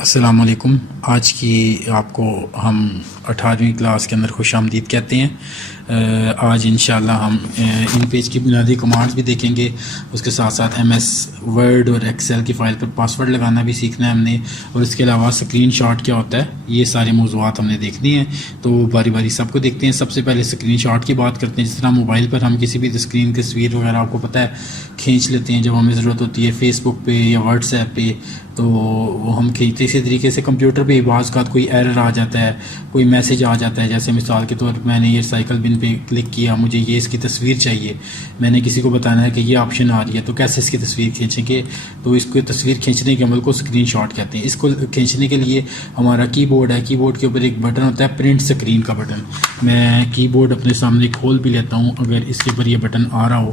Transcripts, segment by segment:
السلام علیکم. آج کی آپ کو ہم 18ویں کلاس کے اندر خوش آمدید کہتے ہیں. آج انشاءاللہ ہم ان پیج کی بنیادی کمانڈز بھی دیکھیں گے. اس کے ساتھ ساتھ ایم ایس ورڈ اور ایکسل کی فائل پر پاسورڈ لگانا بھی سیکھنا ہے ہم نے, اور اس کے علاوہ اسکرین شاٹ کیا ہوتا ہے, یہ سارے موضوعات ہم نے دیکھنے ہیں. تو باری باری سب کو دیکھتے ہیں. سب سے پہلے اسکرین شاٹ کی بات کرتے ہیں. جس طرح موبائل پر ہم کسی بھی اسکرین کی تصویر وغیرہ آپ کو پتہ ہے کھینچ لیتے ہیں جب ہمیں ضرورت ہوتی ہے, فیس بک پہ یا واٹس ایپ پہ, تو وہ ہم کھینچتے. اسی طریقے سے کمپیوٹر پہ بعض اوقات کوئی ایرر آ جاتا ہے, کوئی میسیج آ جاتا ہے. جیسے مثال کے طور پر میں نے یہ سائیکل بن پہ کلک کیا, مجھے یہ اس کی تصویر چاہیے, میں نے کسی کو بتانا ہے کہ یہ آپشن آ رہی ہے, تو کیسے اس کی تصویر کھینچیں گے؟ تو اس کو تصویر کھینچنے کے عمل کو اسکرین شاٹ کہتے ہیں. اس کو کھینچنے کے لیے ہمارا کی بورڈ ہے, کی بورڈ کے اوپر ایک بٹن ہوتا ہے پرنٹ اسکرین کا بٹن. میں کی بورڈ اپنے سامنے کھول بھی لیتا ہوں, اگر اس کے اوپر یہ بٹن آ رہا ہو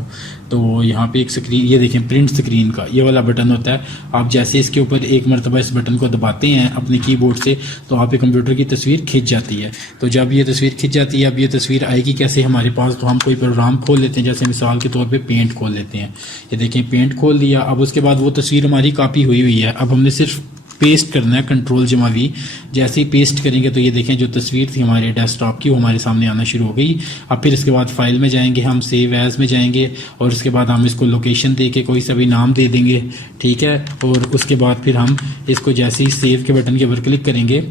تو یہاں پہ ایک سکرین, یہ دیکھیں پرنٹ اسکرین کا یہ والا بٹن ہوتا ہے. آپ جیسے اس کے اوپر ایک مرتبہ اس بٹن کو دباتے ہیں اپنے کی بورڈ سے, تو آپ کے کمپیوٹر کی تصویر کھنچ جاتی ہے. تو جب یہ تصویر کھنچ جاتی ہے, اب یہ تصویر آئے گی کیسے ہمارے پاس؟ تو ہم کوئی پروگرام کھول لیتے ہیں, جیسے مثال کے طور پہ پینٹ کھول لیتے ہیں. یہ دیکھیں پینٹ کھول لیا. اب اس کے بعد وہ تصویر ہماری کاپی ہوئی ہے, اب ہم نے صرف پیسٹ کرنا ہے, کنٹرول+V. جیسے ہی پیسٹ کریں گے تو یہ دیکھیں جو تصویر تھی ہمارے ڈیسک ٹاپ کی وہ ہمارے سامنے آنا شروع ہو گئی. اب پھر اس کے بعد فائل میں جائیں گے, ہم سیو ایز میں جائیں گے, اور اس کے بعد ہم اس کو لوکیشن دے کے کوئی سا بھی نام دے دیں گے, ٹھیک ہے. اور اس کے بعد پھر ہم اس کو جیسے ہی سیو کے بٹن کے اوپر کلک کریں گے,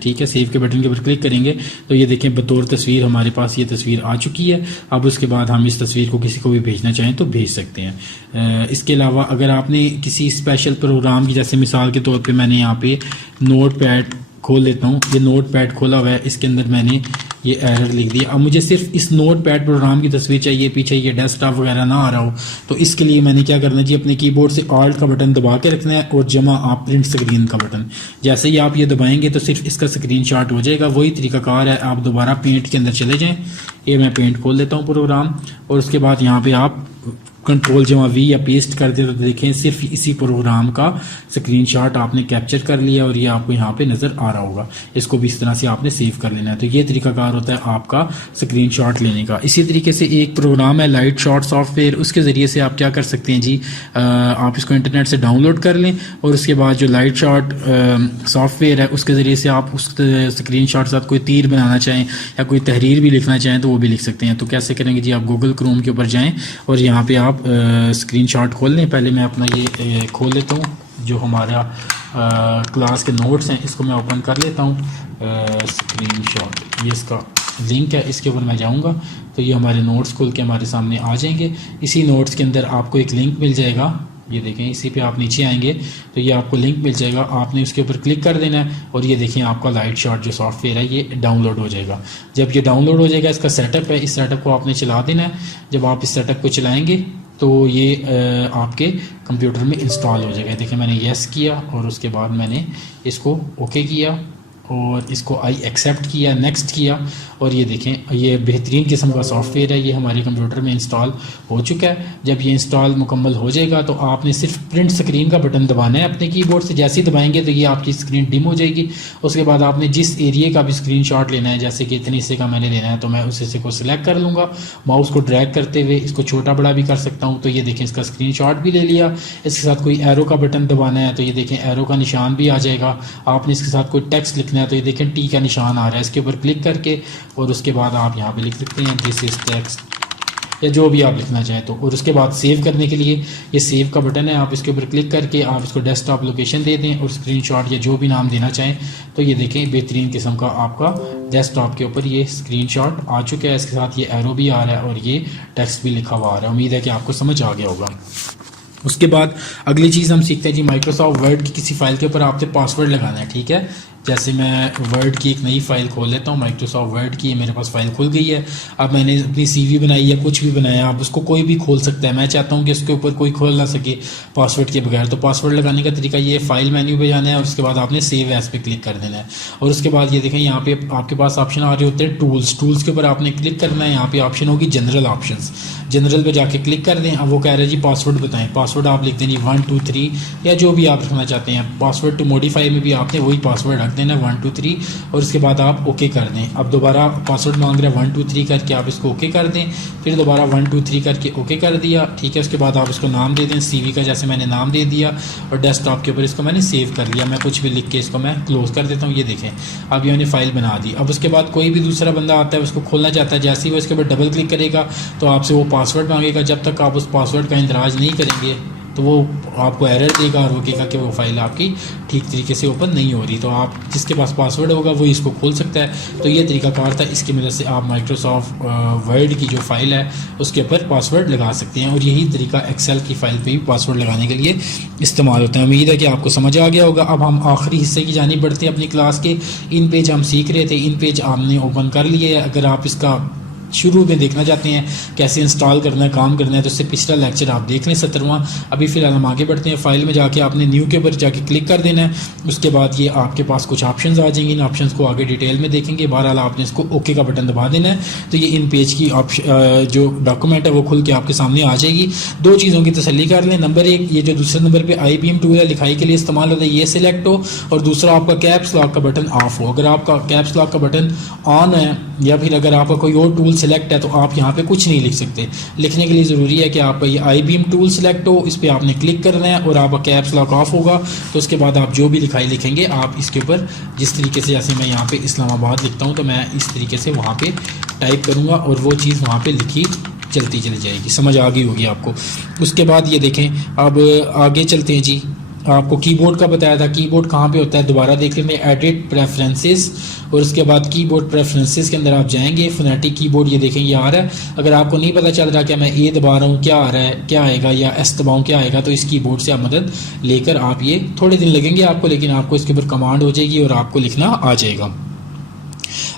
ٹھیک ہے, سیو کے بٹن کے اوپر کلک کریں گے تو یہ دیکھیں بطور تصویر ہمارے پاس یہ تصویر آ چکی ہے. اب اس کے بعد ہم اس تصویر کو کسی کو بھی بھیجنا چاہیں تو بھیج سکتے ہیں. اس کے علاوہ اگر آپ نے کسی اسپیشل پروگرام کی, جیسے مثال کے طور پہ میں نے یہاں پہ نوٹ پیڈ کھول لیتا ہوں, یہ نوٹ پیڈ کھولا ہوا ہے, اس کے اندر میں نے یہ ایرر لکھ دیا. اب مجھے صرف اس نوٹ پیڈ پروگرام کی تصویر چاہیے, پیچھے یہ ڈیسک ٹاپ وغیرہ نہ آ رہا ہو. تو اس کے لیے میں نے کیا کرنا ہے جی, اپنے کی بورڈ سے آلٹ کا بٹن دبا کے رکھنا ہے, اور جمع آپ پرنٹ اسکرین کا بٹن. جیسے ہی آپ یہ دبائیں گے تو صرف اس کا اسکرین شاٹ ہو جائے گا. وہی طریقہ کار ہے, آپ دوبارہ پینٹ کے اندر چلے جائیں. یہ میں پینٹ کھول لیتا ہوں پروگرام, اور اس کے بعد یہاں پہ آپ کنٹرول+V یا پیسٹ کر دیں تو دیکھیں صرف اسی پروگرام کا اسکرین شاٹ آپ نے کیپچر کر لیا, اور یہ آپ کو یہاں پہ نظر آ رہا ہوگا. اس کو بھی اس طرح سے آپ نے سیو کر لینا ہے. تو یہ طریقہ کار ہوتا ہے آپ کا اسکرین شاٹ لینے کا. اسی طریقے سے ایک پروگرام ہے لائٹ شاٹ سافٹ ویئر, اس کے ذریعے سے آپ کیا کر سکتے ہیں جی, آپ اس کو انٹرنیٹ سے ڈاؤن لوڈ کر لیں, اور اس کے بعد جو لائٹ شاٹ سافٹ ویئر ہے اس کے ذریعے سے آپ اس اسکرین شاٹ ساتھ کوئی تیر بنانا چاہیں یا کوئی تحریر بھی لکھنا چاہیں تو وہ بھی لکھ سکتے ہیں. تو کیسے کریں گے جی, آپ گوگل کروم کے اوپر جائیں اور یہاں پہ آپ اسکرین شاٹ کھول لیں. پہلے میں اپنا یہ کھول لیتا ہوں جو ہمارا کلاس کے نوٹس ہیں, اس کو میں اوپن کر لیتا ہوں. اسکرین شاٹ, یہ اس کا لنک ہے, اس کے اوپر میں جاؤں گا تو یہ ہمارے نوٹس کھول کے ہمارے سامنے آ جائیں گے. اسی نوٹس کے اندر آپ کو ایک لنک مل جائے گا, یہ دیکھیں اسی پہ آپ نیچے آئیں گے تو یہ آپ کو لنک مل جائے گا, آپ نے اس کے اوپر کلک کر دینا ہے, اور یہ دیکھیں آپ کا لائٹ شاٹ جو سافٹ ویئر ہے یہ ڈاؤن لوڈ ہو جائے گا. جب یہ ڈاؤن لوڈ ہو جائے گا, اس کا سیٹ اپ ہے, اس سیٹ اپ کو آپ نے چلا دینا ہے. جب آپ اس سیٹ اپ کو چلائیں گے تو یہ آپ کے کمپیوٹر میں انسٹال ہو جائے گا. دیکھیں میں نے یس کیا, اور اس کے بعد میں نے اس کو اوکے کیا, اور اس کو آئی ایکسیپٹ کیا, نیکسٹ کیا, اور یہ دیکھیں یہ بہترین قسم کا سافٹ ویئر ہے, یہ ہمارے کمپیوٹر میں انسٹال ہو چکا ہے. جب یہ انسٹال مکمل ہو جائے گا تو آپ نے صرف پرنٹ اسکرین کا بٹن دبانا ہے اپنے کی بورڈ سے. جیسے ہی دبائیں گے تو یہ آپ کی اسکرین ڈم ہو جائے گی. اس کے بعد آپ نے جس ایریے کا بھی اسکرین شاٹ لینا ہے, جیسے کہ اتنے حصے کا میں نے لینا ہے تو میں اس حصے کو سلیکٹ کر لوں گا, ماؤس کو ڈریگ کرتے ہوئے اس کو چھوٹا بڑا بھی کر سکتا ہوں. تو یہ دیکھیں اس کا اسکرین شاٹ بھی لے لیا. اس کے ساتھ کوئی ایرو کا بٹن دبانا ہے تو یہ دیکھیں ایرو کا نشان بھی آ جائے گا. آپ نے اس کے ساتھ کوئی ٹیکسٹ لکھنا ہے تو یہ دیکھیں ٹی کا نشان آ رہا ہے, اس کے اوپر کلک کر کے, اور اس کے بعد آپ یہاں پہ لکھ سکتے ہیں دس از ٹیکسٹ یا جو بھی آپ لکھنا چاہیں تو. اور اس کے بعد سیو کرنے کے لیے یہ سیو کا بٹن ہے, آپ اس کے اوپر کلک کر کے آپ اس کو ڈیسک ٹاپ لوکیشن دے دیں, اور اسکرین شاٹ یا جو بھی نام دینا چاہیں تو یہ دیکھیں بہترین قسم کا آپ کا ڈیسک ٹاپ کے اوپر یہ اسکرین شاٹ آ چکا ہے. اس کے ساتھ یہ ایرو بھی آ رہا ہے اور یہ ٹیکسٹ بھی لکھا ہوا آ رہا ہے. امید ہے کہ آپ کو سمجھ آ گیا ہوگا. اس کے بعد اگلی چیز ہم سیکھتے ہیں جی, مائکروسافٹ ورڈ کی کسی فائل کے اوپر آپ نے پاسورڈ لگانا ہے, ٹھیک ہے. جیسے میں ورڈ کی ایک نئی فائل کھول لیتا ہوں, مائکروسافٹ ورڈ کی میرے پاس فائل کھل گئی ہے. اب میں نے اپنی سی وی بنائی یا کچھ بھی بنایا, اب اس کو کوئی بھی کھول سکتا ہے. میں چاہتا ہوں کہ اس کے اوپر کوئی کھول نہ سکے پاسورڈ کے بغیر. تو پاسورڈ لگانے کا طریقہ یہ, فائل مینیو پہ جانا ہے, اور اس کے بعد آپ نے سیو ایز پہ کلک کر دینا ہے. اور اس کے بعد یہ دیکھیں یہاں پہ آپ کے پاس آپشن آ رہے ہوتے ہیں ٹولس کے اوپر آپ نے کلک کرنا ہے. یہاں پہ آپشن ہوگی جنرل آپشنس, جنرل پہ جا کے کلک کر دیں. اب وہ کہہ رہے ہیں جی پاسورڈ بتائیں, پاسورڈ آپ لکھ دیں جی 1 2 3 یا جو بھی آپ رکھنا چاہتے ہیں. پاسورڈ ٹو موڈیفائی میں بھی آپ نے وہی پاسورڈ رکھ دینا 1 2 3 اور اس کے بعد آپ اوکے کر دیں. اب دوبارہ پاسورڈ مانگ رہا ہے 1 2 3 کر کے آپ اس کو اوکے کر دیں, پھر دوبارہ 1 2 3 کر کے اوکے کر دیا, ٹھیک ہے. اس کے بعد آپ اس کو نام دے دیں سی وی کا, جیسے میں نے نام دے دیا, اور ڈیسک ٹاپ کے اوپر اس کو میں نے سیو کر لیا. میں کچھ بھی لکھ کے اس کو میں کلوز کر دیتا ہوں. یہ دیکھیں اب یہ نے فائل بنا دی. اب اس کے بعد کوئی بھی دوسرا بندہ آتا ہے اس کو کھولنا چاہتا ہے, جیسے ہی وہ اس کے اوپر ڈبل کلک کرے گا تو آپ سے وہ پاسورڈ مانگے گا. جب تک آپ اس پاسورڈ کا اندراج نہیں کریں گے تو وہ آپ کو ایرر دے گا اور وہ کہے گا کہ وہ فائل آپ کی ٹھیک طریقے سے اوپن نہیں ہو رہی. تو آپ جس کے پاس پاسورڈ ہوگا وہ اس کو کھول سکتا ہے. تو یہ طریقہ کار تھا, اس کی مدد سے آپ مائکروسافٹ ورڈ کی جو فائل ہے اس کے اوپر پاسورڈ لگا سکتے ہیں, اور یہی طریقہ ایکسل کی فائل پہ بھی پاسورڈ لگانے کے لیے استعمال ہوتا ہے. امید ہے کہ آپ کو سمجھ آ گیا ہوگا. اب ہم آخری حصے کی جانب بڑھتے ہیں اپنی کلاس کے. ان پیج ہم سیکھ رہے تھے, ان پیج آپ نے اوپن کر لیے. اگر آپ اس کا شروع میں دیکھنا چاہتے ہیں کیسے انسٹال کرنا ہے, کام کرنا ہے, تو اس سے پچھلا لیکچر آپ دیکھ لیں 17واں. ابھی فی الحال ہم آگے بڑھتے ہیں. فائل میں جا کے آپ نے نیو کے اوپر جا کے کلک کر دینا ہے. اس کے بعد یہ آپ کے پاس کچھ آپشنز آ جائیں گے, ان آپشنز کو آگے ڈیٹیل میں دیکھیں گے. بہرحال آپ نے اس کو اوکے کا بٹن دبا دینا ہے تو یہ ان پیج کی جو ڈاکومنٹ ہے وہ کھل کے آپ کے سامنے آ جائے گی. دو چیزوں کی تسلی کر لیں. نمبر ایک, یہ جو دوسرے نمبر پہ آئی بی ایم ٹول ہے لکھائی کے لیے استعمال ہوتا ہے, یہ سلیکٹ ہو, اور دوسرا آپ کا کیپس لاک کا بٹن آف ہو. اگر آپ کا کیپس لاک کا بٹن آن ہے یا پھر اگر آپ کا کوئی اور ٹول سلیکٹ ہے تو آپ یہاں پہ کچھ نہیں لکھ سکتے. لکھنے کے لیے ضروری ہے کہ آپ کا یہ آئی بی ایم ٹول سلیکٹ ہو, اس پہ آپ نے کلک کرنا ہے, اور آپ کا کیپس لاک آف ہوگا تو اس کے بعد آپ جو بھی لکھائی لکھیں گے آپ اس کے اوپر جس طریقے سے, جیسے میں یہاں پہ اسلام آباد لکھتا ہوں تو میں اس طریقے سے وہاں پہ ٹائپ کروں گا اور وہ چیز وہاں پہ لکھی چلتی چلی جائے گی. سمجھ آ گئی ہوگی آپ کو. اس کے بعد یہ دیکھیں اب آگے چلتے ہیں جی. آپ کو کی بورڈ کا بتایا تھا, کی بورڈ کہاں پہ ہوتا ہے دوبارہ دیکھ لیں. ایڈٹ پریفرنسز, اور اس کے بعد کی بورڈ پریفرنسز کے اندر آپ جائیں گے. فونیٹک کی بورڈ یہ دیکھیں یہ آ رہا ہے. اگر آپ کو نہیں پتہ چل رہا کہ میں اے دبا رہا ہوں کیا آ رہا ہے, کیا آئے گا, یا ایس دباؤں کیا آئے گا, تو اس کی بورڈ سے آپ مدد لے کر آپ یہ تھوڑے دن لگیں گے آپ کو, لیکن آپ کو اس کے اوپر کمانڈ ہو جائے گی اور آپ کو لکھنا آ جائے گا.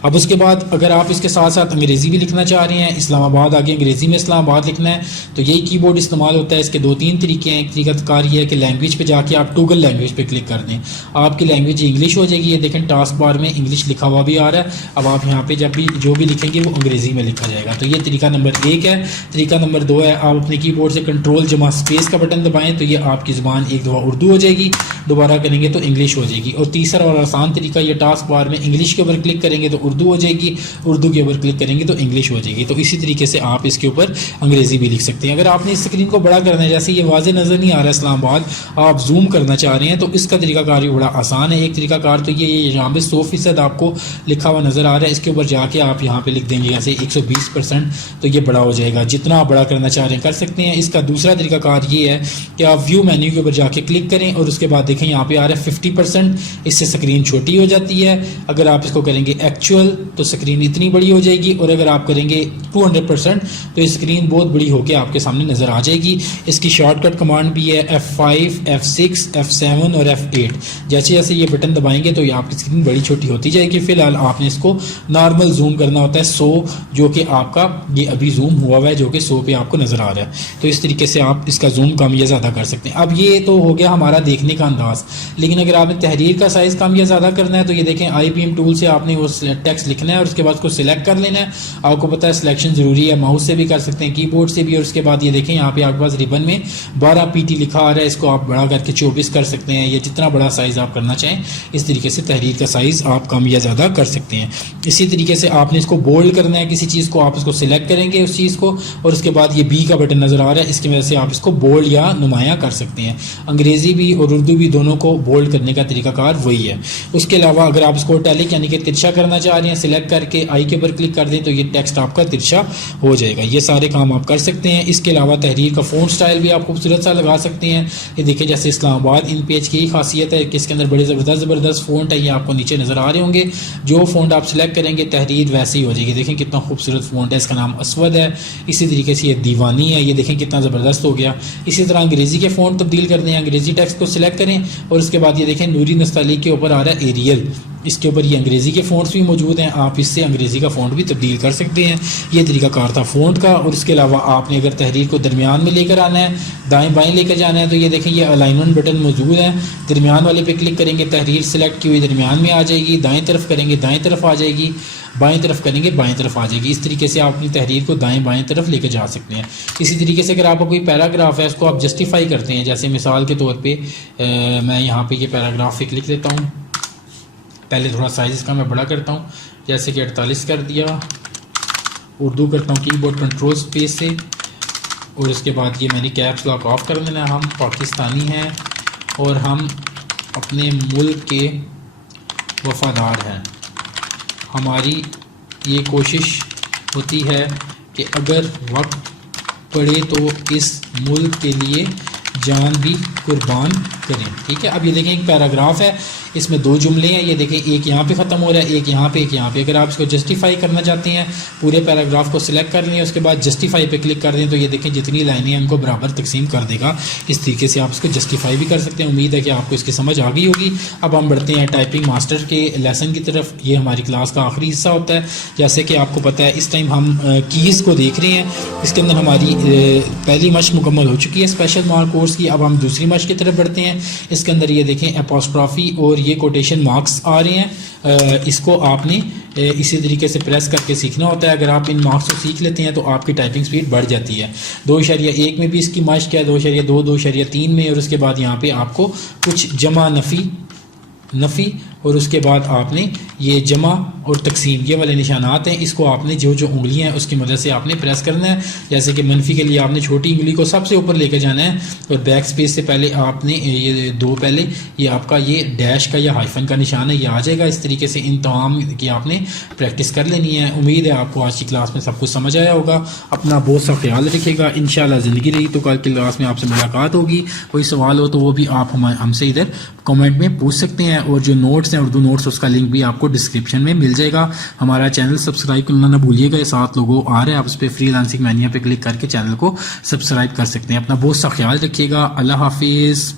اب اس کے بعد اگر آپ اس کے ساتھ ساتھ انگریزی بھی لکھنا چاہ رہے ہیں, اسلام آباد آگے انگریزی میں اسلام آباد لکھنا ہے, تو یہی کی بورڈ استعمال ہوتا ہے. اس کے 2-3 طریقے ہیں. ایک طریقہ کار یہ ہے کہ لینگویج پہ جا کے آپ ٹوگل لینگویج پہ کلک کر دیں, آپ کی لینگویج انگلش ہو جائے گی. یہ دیکھیں ٹاسک بار میں انگلش لکھا ہوا بھی آ رہا ہے. اب آپ یہاں پہ جب بھی جو بھی لکھیں گے وہ انگریزی میں لکھا جائے گا. تو یہ طریقہ نمبر 1 ہے. طریقہ نمبر 2 ہے آپ اپنے کی بورڈ سے کنٹرول جمع اسپیس کا بٹن دبائیں تو یہ آپ کی زبان ایک دفعہ اردو ہو جائے گی, دوبارہ کریں گے تو انگلش ہو جائے گی. اور تیسرا اور آسان طریقہ, یہ ٹاسک بار میں انگلش کے اوپر کلک کریں گے تو اردو ہو جائے گی, اردو کے اوپر کلک کریں گے تو انگلش ہو جائے گی. تو اسی طریقے سے آپ اس کے اوپر انگریزی بھی لکھ سکتے ہیں. اگر آپ نے اس اسکرین کو بڑا کرنا ہے, جیسے یہ واضح نظر نہیں آ رہا ہے اسلام آباد, آپ زوم کرنا چاہ رہے ہیں تو اس کا طریقہ کار بھی بڑا آسان ہے. ایک طریقہ کار تو یہ یہاں پہ 100% آپ کو لکھا ہوا نظر آ رہا ہے, اس کے اوپر جا کے آپ یہاں پہ لکھ دیں گے جیسے 120%, تو یہ بڑا ہو جائے گا. جتنا آپ بڑا کرنا چاہ رہے ہیں کر سکتے ہیں. اس کا دوسرا طریقہ کار یہ ہے کہ آپ ویو مینیو کے اوپر جا کے کلک کریں اور اس کے بعد دیکھیں یہاں پہ آ رہا ہے 50%, اس سے اسکرین چھوٹی ہو جاتی ہے. اگر آپ اس کو کریں گے ایکچوئل تو اسکرین اتنی بڑی ہو جائے گی, اور اگر آپ کریں گے 200% تو اسکرین بہت بڑی ہو کے آپ کے سامنے نظر آ جائے گی. اس کی شارٹ کٹ کمانڈ بھی ہے F5 F6 F7 اور F8. جیسے جیسے یہ بٹن دبائیں گے تو یہ آپ کی اسکرین بڑی چھوٹی ہوتی جائے گی. فی الحال آپ نے اس کو نارمل زوم کرنا ہوتا ہے 100, جو کہ آپ کا یہ ابھی زوم ہوا ہوا ہے جو کہ 100 پہ آپ کو نظر آ رہا ہے. تو اس طریقے سے آپ اس کا زوم کم یا زیادہ کر سکتے ہیں. اب یہ تو ہو گیا ہمارا دیکھنے کا انداز, لیکن اگر آپ نے تحریر کا سائز کم یا زیادہ کرنا ہے تو یہ دیکھیں آئی بی ایم ٹول سے آپ نے وہ ٹیکسٹ لکھنا ہے اور اس کے بعد اس کو سلیکٹ کر لینا ہے. آپ کو پتہ ہے سلیکشن ضروری ہے, ماؤس سے بھی کر سکتے ہیں, کی بورڈ سے بھی. اور اس کے بعد یہ دیکھیں یہاں پہ آپ کے پاس ریبن میں 12 PT لکھا آ رہا ہے, اس کو آپ بڑا کر کے 24 کر سکتے ہیں, یا جتنا بڑا سائز آپ کرنا چاہیں اس طریقے سے تحریر کا سائز آپ کم یا زیادہ کر سکتے ہیں. اسی طریقے سے آپ نے اس کو بولڈ کرنا ہے کسی چیز کو, آپ اس کو سلیکٹ کریں گے اس چیز کو, اور اس کے بعد یہ بی کا بٹن نظر آ رہا ہے, اس کی وجہ سے آپ اس کو بولڈ یا نمایاں کر سکتے ہیں. انگریزی بھی اور اردو بھی دونوں کو بولڈ کرنے کا طریقہ کار وہی ہے. اس کے علاوہ اگر آپ اس کو ٹیلک یعنی کہ ترچھا کرنا چاہ رہے ہیں, سلیکٹ کر کے آئی کے اوپر کلک کر دیں تو یہ ٹیکسٹ آپ کا ترچھا ہو جائے گا. یہ سارے کام آپ کر سکتے ہیں. اس کے علاوہ تحریر کا فونٹ سٹائل بھی آپ خوبصورت سا لگا سکتے ہیں. یہ دیکھیں جیسے اسلام آباد ان پیج کی خاصیت ہے کہ اس کے اندر بڑے زبردست فونٹ ہے, یہ آپ کو نیچے نظر آ رہے ہوں گے. جو فونٹ آپ سلیکٹ کریں گے تحریر ویسے ہی ہو جائے گی. دیکھیں کتنا خوبصورت فونٹ ہے, اس کا نام اسود ہے. اسی طریقے سے یہ دیوانی ہے, یہ دیکھیں کتنا زبردست ہو گیا. اسی طرح انگریزی کے فونٹ تبدیل کرنے ہیں, انگریزی ٹیکسٹ کو سلیکٹ کریں اور اس کے بعد یہ دیکھیں نوری نستعلیق کے اوپر آ رہا ہے ایریل, اس کے اوپر یہ انگریزی کے فونٹس بھی موجود ہیں, آپ اس سے انگریزی کا فونٹ بھی تبدیل کر سکتے ہیں. یہ طریقہ کار تھا فونٹ کا. اور اس کے علاوہ آپ نے اگر تحریر کو درمیان میں لے کر آنا ہے, دائیں بائیں لے کر جانا ہے, تو یہ دیکھیں یہ الائنمنٹ بٹن موجود ہے. درمیان والے پہ کلک کریں گے, تحریر سلیکٹ کی ہوئی درمیان میں آ جائے گی. دائیں طرف کریں گے دائیں طرف آ جائے گی, بائیں طرف کریں گے بائیں طرف آ جائے گی. اس طریقے سے آپ اپنی تحریر کو دائیں بائیں طرف لے کے جا سکتے ہیں. اسی طریقے سے اگر آپ کو کوئی پیراگراف ہے اس کو آپ جسٹیفائی کرتے ہیں, جیسے مثال کے طور پہ میں یہاں پہ یہ پیراگراف ایک لکھ دیتا ہوں. پہلے تھوڑا سائز اس کا میں بڑا کرتا ہوں، جیسے کہ 48 کر دیا، اردو کرتا ہوں کی بورڈ کنٹرول اسپیس سے، اور اس کے بعد یہ میں نے کیپس لاک آف کر دینا ہے۔ ہم پاکستانی ہیں اور ہم اپنے ملک کے وفادار ہیں، ہماری یہ کوشش ہوتی ہے کہ اگر وقت پڑے تو اس ملک کے لیے جان بھی قربان کریں، ٹھیک ہے۔ اب یہ دیکھیں ایک پیراگراف ہے، اس میں 2 جملے ہیں، یہ دیکھیں ایک یہاں پہ ختم ہو رہا ہے، ایک یہاں پہ، ایک یہاں پہ۔ اگر آپ اس کو جسٹیفائی کرنا چاہتے ہیں پورے پیراگراف کو سلیکٹ کر لیں، اس کے بعد جسٹیفائی پہ کلک کر دیں تو یہ دیکھیں جتنی لائنیں ہیں ان کو برابر تقسیم کر دے گا۔ اس طریقے سے آپ اس کو جسٹیفائی بھی کر سکتے ہیں۔ امید ہے کہ آپ کو اس کی سمجھ آ گئی ہوگی۔ اب ہم بڑھتے ہیں ٹائپنگ ماسٹر کے لیسن کی طرف۔ یہ ہماری کلاس کا آخری حصہ ہوتا ہے، جیسے کہ آپ کو پتہ ہے اس ٹائم ہم کیز کو دیکھ رہے ہیں۔ اس کے اندر ہماری پہلی مشق مکمل ہو چکی ہے اسپیشل مارک کورس کی۔ اب ہم دوسری مشق کی طرف بڑھتے ہیں۔ اس کے اندر یہ دیکھیں اپوسٹرافی اور یہ کوٹیشن مارکس آ رہے ہیں، اس کو آپ نے اسی طریقے سے پریس کر کے سیکھنا ہوتا ہے۔ اگر آپ ان مارکس کو سیکھ لیتے ہیں تو آپ کی ٹائپنگ سپیڈ بڑھ جاتی ہے۔ 2.1 میں بھی اس کی مشق ہے، 2.2 2.3 میں، اور اس کے بعد یہاں پہ آپ کو کچھ جمع نفی اور اس کے بعد آپ نے یہ جمع اور تقسیم یہ والے نشانات ہیں، اس کو آپ نے جو انگلیاں ہیں اس کی مدد سے آپ نے پریس کرنا ہے۔ جیسے کہ منفی کے لیے آپ نے چھوٹی انگلی کو سب سے اوپر لے کے جانا ہے، اور بیک سپیس سے پہلے آپ نے یہ 2 پہلے یہ آپ کا یہ ڈیش کا یا ہائفن کا نشان ہے یہ آ جائے گا۔ اس طریقے سے ان تمام کی آپ نے پریکٹس کر لینی ہے۔ امید ہے آپ کو آج کی کلاس میں سب کچھ سمجھ آیا ہوگا۔ اپنا بہت سا خیال رکھے گا، انشاءاللہ زندگی رہی تو کل کی کلاس میں آپ سے ملاقات ہوگی۔ کوئی سوال ہو تو وہ بھی آپ ہم سے ادھر کامنٹ میں پوچھ سکتے ہیں، اور جو نوٹس ہیں اردو نوٹس اس کا لنک بھی آپ کو ڈسکرپشن میں مل جائے گا۔ ہمارا چینل سبسکرائب کرنا نہ بھولیے گا، 7 لوگوں آ رہے ہیں، آپ اس پہ فری لانسنگ مینیو پہ کلک کر کے چینل کو سبسکرائب کر سکتے ہیں۔ اپنا بہت سا خیال رکھیے گا، اللہ حافظ۔